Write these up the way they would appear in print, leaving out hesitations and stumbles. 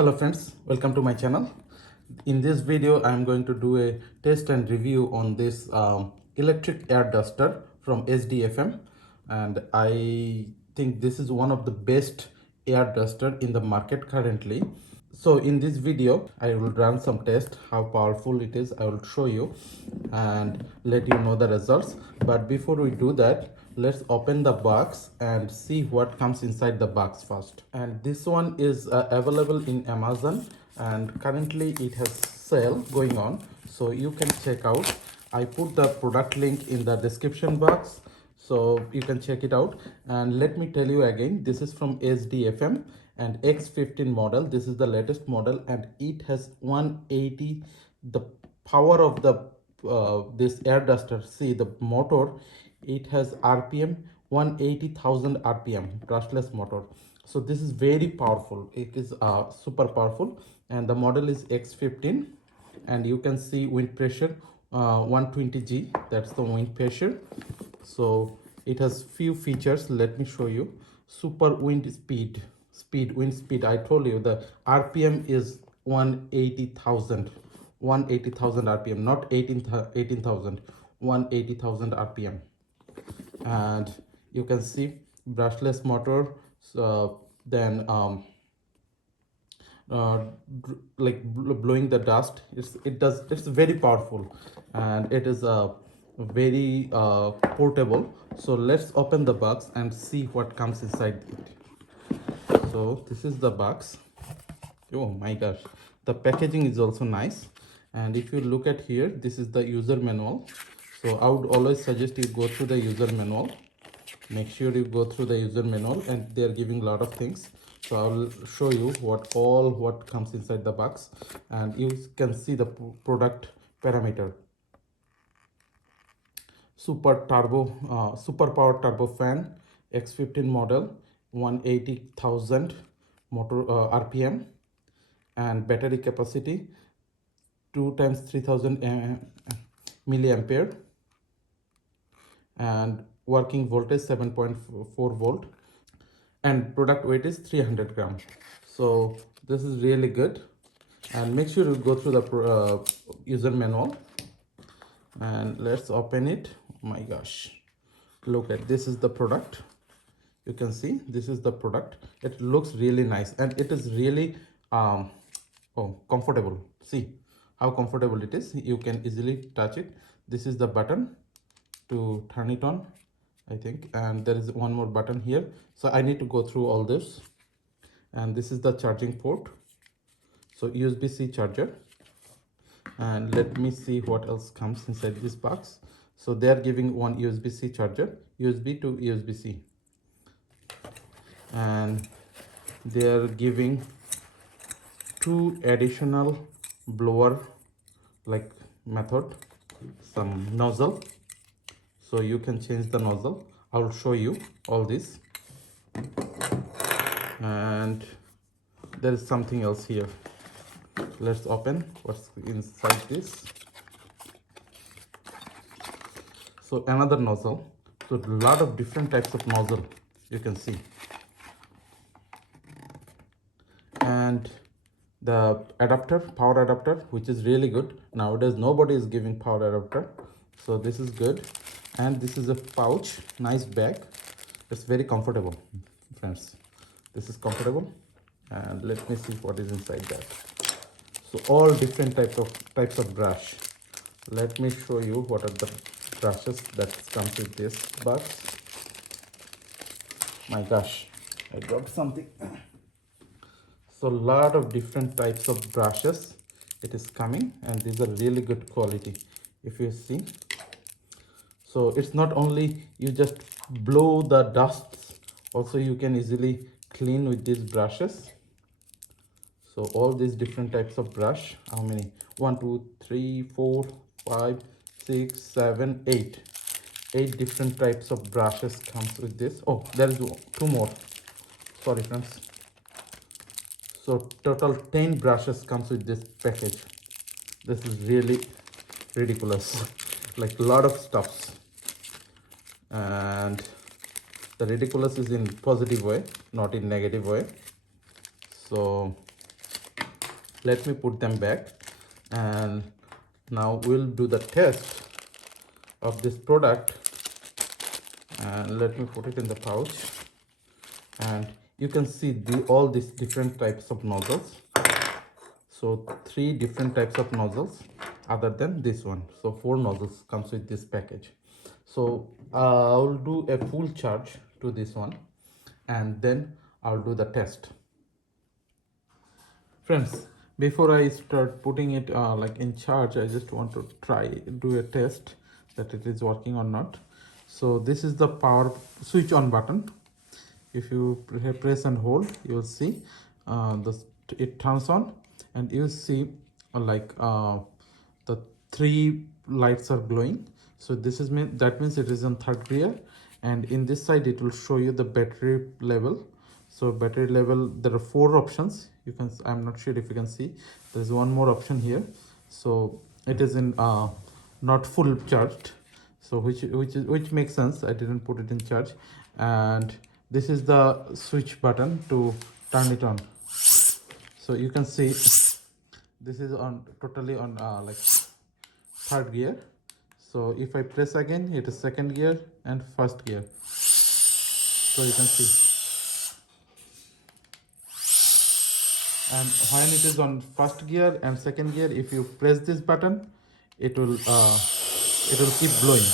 Hello friends, welcome to my channel. In this video I am going to do a test and review on this electric air duster from SDFM, and I think this is one of the best air duster in the market currently. So in this video I will run some tests how powerful it is. I will show you and let you know the results, but before we do that, let's open the box and see what comes inside the box first. And this one is available in Amazon, and currently it has sale going on, so you can check out. I put the product link in the description box, so you can check it out. And let me tell you again, this is from SDFM and X15 model. This is the latest model, and it has 180 the power of the this air duster. See the motor, it has RPM 180,000 RPM brushless motor. So this is very powerful. It is super powerful, and the model is X15. And you can see wind pressure 120 G, that's the wind pressure. So it has few features, let me show you. Super wind wind speed. I told you the RPM is 180,000 RPM, not 18,000, 180,000 RPM. And you can see brushless motor. So then blowing the dust, it's very powerful, and it is very portable. So let's open the box and see what comes inside it. So this is the box. Oh my gosh, the packaging is also nice. And if you look at here, this is the user manual. So I would always suggest you go through the user manual. Make sure you go through the user manual, and they're giving a lot of things. So I'll show you what comes inside the box, and you can see the product parameter. Super power turbo fan, X15 model, 180,000 motor RPM, and battery capacity 2 times 3000 milliampere, and working voltage 7.4 volt, and product weight is 300 grams. So this is really good, and make sure you go through the user manual. And let's open it. Oh my gosh, look at this. Is the product. You can see this is the product. It looks really nice, and it is really comfortable. See how comfortable it is. You can easily touch it. This is the button to turn it on, I think, and there is one more button here. So I need to go through all this. And this is the charging port, so USB-C charger. And let me see what else comes inside this box. So they are giving one USB-C charger, USB to USB-C, and they are giving 2 additional blower like method, some nozzle, so you can change the nozzle. I will show you all this. And there is something else here. Let's open what's inside this. So another nozzle. So a lot of different types of nozzle you can see. And the adapter, power adapter, which is really good. Nowadays nobody is giving power adapter, so this is good. And this is a pouch, nice bag. It's very comfortable, friends. This is comfortable. And let me see what is inside that. So all different types of brush. Let me show you what are the brushes that comes with this box. My gosh, I dropped something. So a lot of different types of brushes it is coming, and these are really good quality, if you see. So it's not only you just blow the dust, also you can easily clean with these brushes. So all these different types of brush, how many? 1 2 3 4 5 6 7 8 different types of brushes comes with this. Oh, there is 2 more, sorry friends. So total 10 brushes comes with this package. This is really ridiculous. Like a lot of stuffs, and the ridiculous is in positive way, not in negative way. So let me put them back, and now we'll do the test of this product. And let me put it in the pouch, and you can see all these different types of nozzles. So 3 different types of nozzles other than this one. So 4 nozzles comes with this package. So I'll do a full charge to this one, and then I'll do the test. Friends, before I start putting it like in charge, I just want to do a test that it is working or not. So this is the power switch on button. If you press and hold, you'll see it turns on, and you see the 3 lights are glowing. So this is that means it is on 3rd gear, and in this side it will show you the battery level. So battery level, there are 4 options. You can, I'm not sure if you can see, there is one more option here. So it is in not full charged, so which makes sense. I didn't put it in charge. And this is the switch button to turn it on. So you can see this is on totally on like 3rd gear. So if I press again, it is 2nd gear and 1st gear. So you can see, and when it is on 1st gear and 2nd gear, if you press this button, it will keep blowing.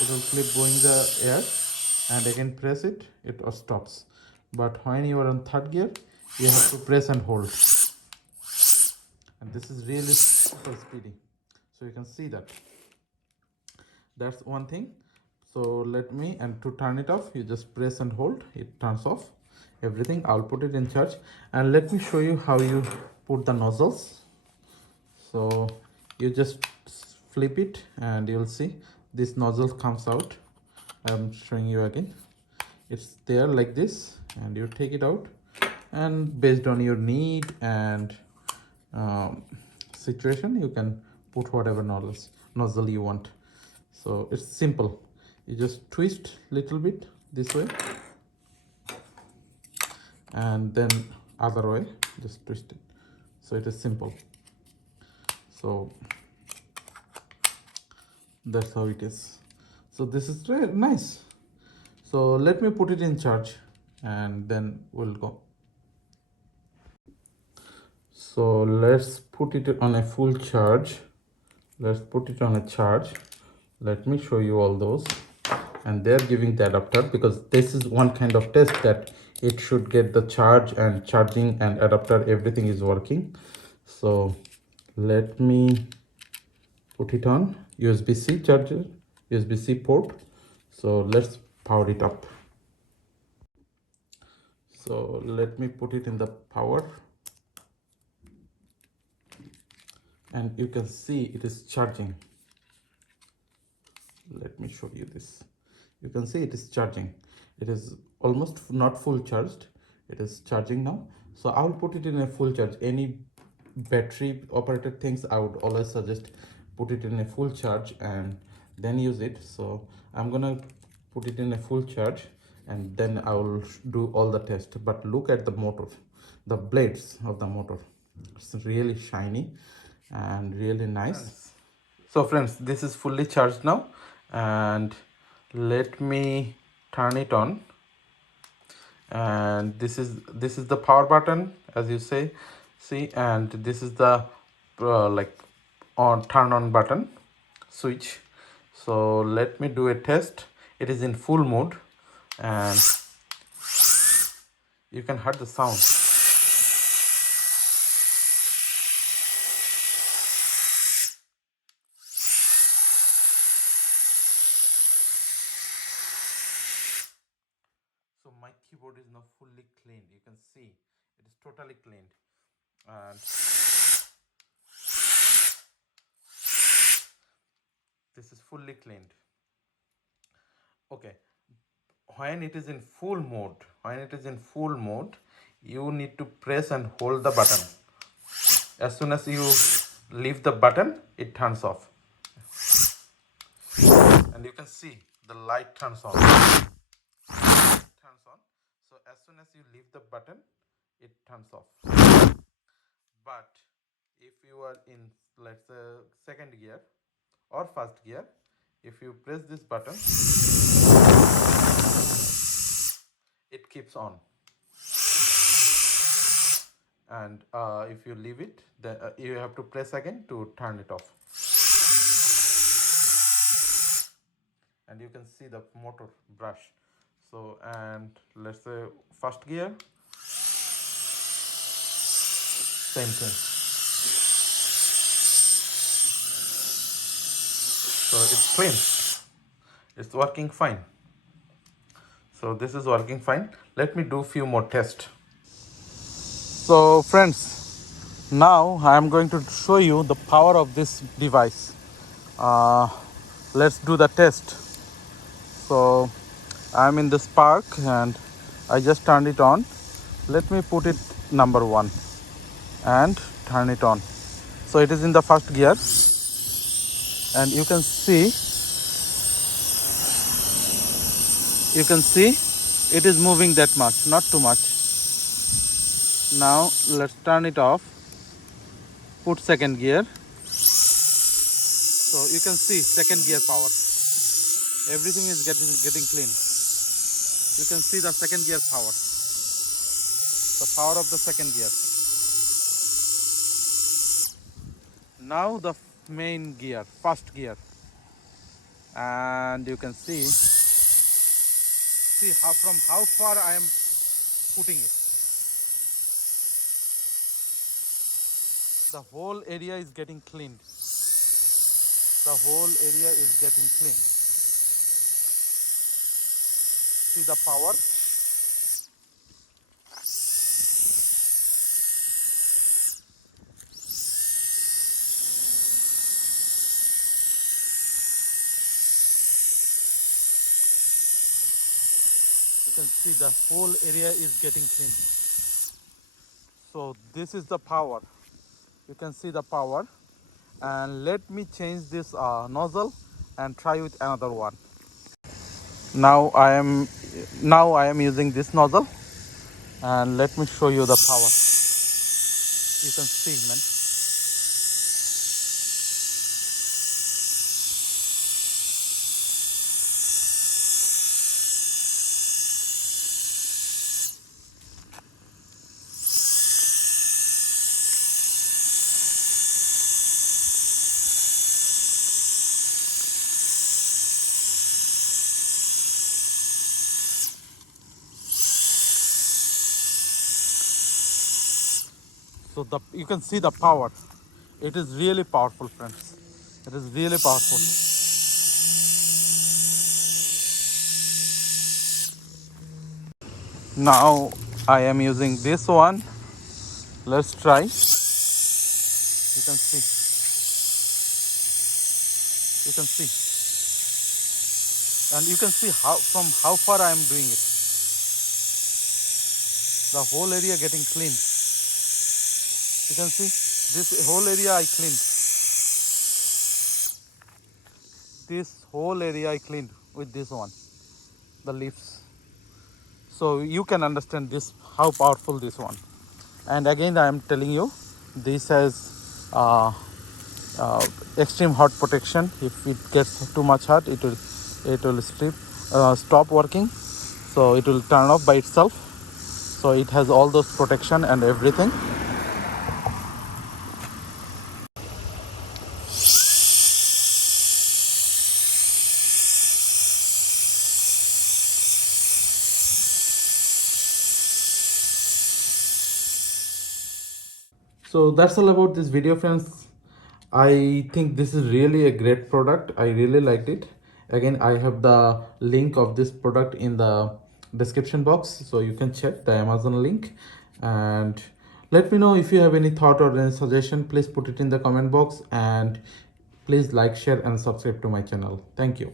It will keep blowing the air, and again press it, it stops. But when you are on 3rd gear, you have to press and hold, and this is really super speedy. So you can see that. That's one thing. So let me, and to turn it off, you just press and hold, it turns off everything. I'll put it in charge, and let me show you how you put the nozzles. So you just flip it, and you'll see this nozzle comes out. I'm showing you again. It's there like this, and you take it out, and based on your need and situation, you can put whatever nozzle you want. So it's simple. You just twist little bit this way, and then other way, just twist it. So it is simple. So that's how it is. So this is very nice. So let me put it in charge, and then we'll go. So let's put it on a full charge. Let's put it on a charge. Let me show you all those. And they're giving the adapter, because this is one kind of test that it should get the charge and charging and adapter, everything is working. So let me put it on USB-C charger, USB-C port. So let's power it up. So let me put it in the power, and you can see it is charging. Let me show you this. You can see it is charging. It is almost not full charged. It is charging now. So I will put it in a full charge. Any battery operated things, I would always suggest put it in a full charge and then use it. So I'm gonna put it in a full charge, and then I will do all the test. But look at the motor, the blades of the motor. It's really shiny and really nice. So friends, this is fully charged now, and let me turn it on. And this is the power button, as you see, and this is the like turn on button switch. So let me do a test. It is in full mode, and you can hear the sound. So my keyboard is now fully cleaned. You can see it is totally cleaned, and this is fully cleaned. Okay, when it is in full mode, you need to press and hold the button. As soon as you leave the button, it turns off, and you can see the light turns on. So as soon as you leave the button, it turns off. But But if you are in, let's say, second gear or first gear, if you press this button, it keeps on. And if you leave it, then you have to press again to turn it off. And you can see the motor brush. So, and let's say first gear, same thing. So it's clean, it's working fine. So this is working fine. Let me do few more tests. So friends, now I am going to show you the power of this device. Let's do the test. So I'm in this park and I just turned it on. Let me put it number 1 and turn it on. So it is in the first gear and you can see it is moving that much, not too much. Now let's turn it off, put second gear. So you can see second gear power, everything is getting clean. You can see the second gear power, the power of the second gear. Now the main gear, first gear, and you can see how far I am putting it. The whole area is getting cleaned. The whole area is getting cleaned. See the power. You can see the whole area is getting clean. So this is the power. You can see the power. And let me change this nozzle and try with another one. Now I am using this nozzle, and let me show you the power. You can see, man. So you can see the power. It is really powerful, friends. It is really powerful. Now I am using this one. Let's try. You can see. You can see. And you can see how far I am doing it. The whole area getting cleaned. You can see this whole area I cleaned. This whole area I cleaned with this one, the leaves. So you can understand this, how powerful this one. And again I am telling you, this has extreme hot protection. If it gets too much hot, it will stop working. So it will turn off by itself. So it has all those protection and everything. So that's all about this video, friends. I think this is really a great product. I really liked it. Again, I have the link of this product in the description box, so you can check the Amazon link. And let me know if you have any thought or any suggestion. Please put it in the comment box, and please like, share and subscribe to my channel. Thank you.